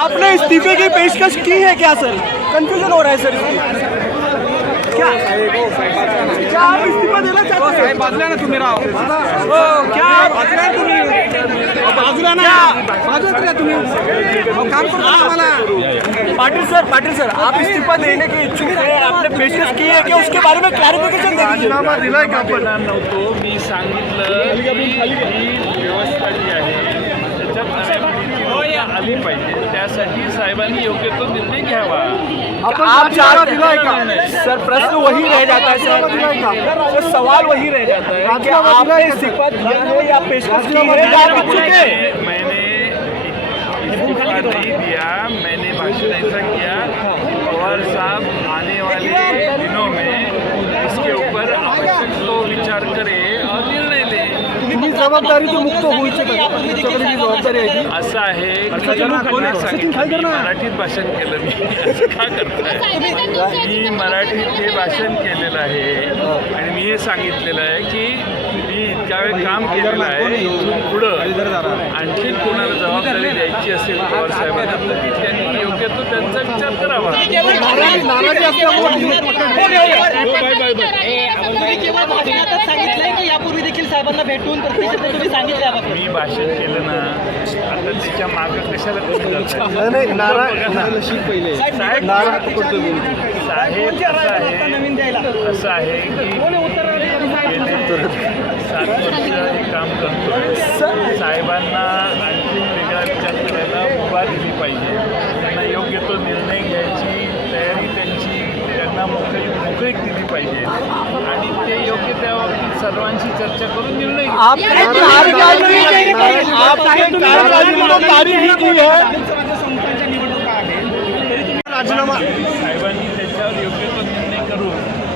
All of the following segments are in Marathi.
आपने इस्तीफे की पेशकश की है क्या सर कंफ्यूजन हो रहा है सर क्या है। तो है? क्या आप इस्तीफा देना चाहते हैं बाजला ना पाटिल सर पाटिल सर आप इस्तीफा देने के इच्छुक हैं आपने पेशकश की है क्या उसके बारे में क्लैरिफिकेशन दे दीजिए राजनामा दिलाए क्या पर नाम ना तो मी संगीत ल सर प्रश्न तो वही रह जाता है सर तो सवाल वही रह जाता है दिया मैंने नहीं दिया मैंने भाषण ऐसा किया पवार साहब आने वाले दिनों में इसके ऊपर आवश्यक तो विचार करें मुक्त जबाबदारी आहे आहे असं मराठीत भाषण केलं मी का करत आहे मी मराठीत हे भाषण केलेलं आहे आणि मी हे सांगितलेलं आहे की मी इतक्या के काम केलेलं आहे पुढं आणखीन कोणाला जबाबदारी द्यायची असेल साहेबांनी आपलं त्यांचा विचार करावा साहेबांना भेटून मी भाषण केलं ना आता तिच्या मार्ग कशाला पहिले साहेब कसं आहे काम करतो साहेबांना आणखी विचार करायला उभार दिली पाहिजे निर्णय घ्यायची तयारी त्यांची त्यांना मोकळी मोकळी दिली पाहिजे आणि ते योग्य त्या बाबतीत सर्वांशी चर्चा करून निर्णय घेतला निवडणूक आहे राजीनामा साहेबांनी त्यांच्यावर योग्य तो तारी तारी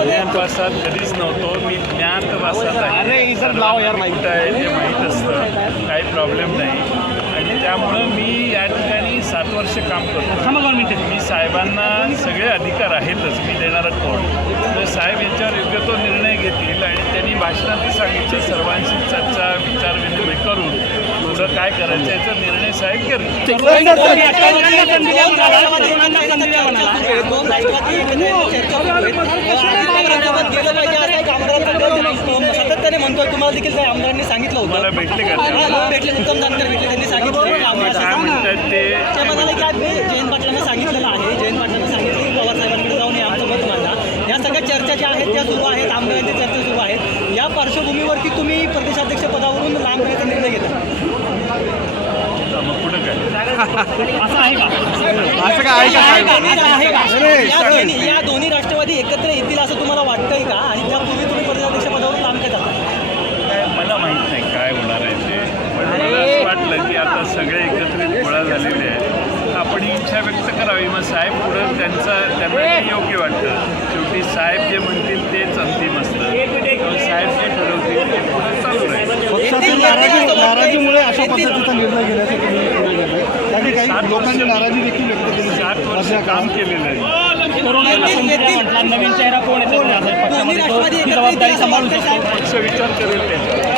ज्ञान तासात कधीच नव्हतो मी ज्ञान तपासात आहे माहीत असतं काही प्रॉब्लेम नाही आणि त्यामुळं मी या ठिकाणी सात वर्ष काम करतो मी साहेबांना सगळे अधिकार आहेतच मी देणार कोण तर साहेब यांच्यावर योग्य तो निर्णय घेतील आणि त्यांनी भाषणात सांगितले सर्वांशी चर्चा विचारविनिमय करून तुझं काय करायचं याचा निर्णय साहेब करतील दोन राष्ट्रवादी म्हणजे चर्चा पवारांच्या मत गेलं पाहिजे सातत्याने म्हणतोय तुम्हाला देखील काही आमदारांनी सांगितलं होतं भेटले उत्तम दनकर भेटले त्यांनी सांगितलं की आज मी जयंत पाटलांनी सांगितलेलं आहे जयंत पाटलांनी सांगितलं की पवारसाहेबांकडे जाऊन नये आमचं मत माझा या सगळ्या चर्चा ज्या आहेत त्या सुरू आहेत आमदारांच्या चर्चा सुरू आहेत या पार्श्वभूमीवरती तुम्ही प्रदेशाध्यक्ष पदावरून लांब लांबपणाचा निर्णय घेतला या, या दोन्ही राष्ट्रवादी एकत्र येतील असं तुम्हाला वाटतंय का आणि त्यापूर्वी तुम्ही पक्षामध्ये मला माहित नाही काय होणार आहे वाटलं की आता सगळे एकत्रित गोळा झालेले आहेत आपण इच्छा व्यक्त करावी मग साहेब पुढं त्यांचा त्यामुळे योग्य वाटतं शेवटी साहेब जे म्हणतील तेच अंतिम असतं साहेब जेवतील लोकांची नाराजी देखील त्यांचे आठ वर्ष काम केलेलं आहे कोरोना प्रवीन चेहरा कोणत्या विचार करेल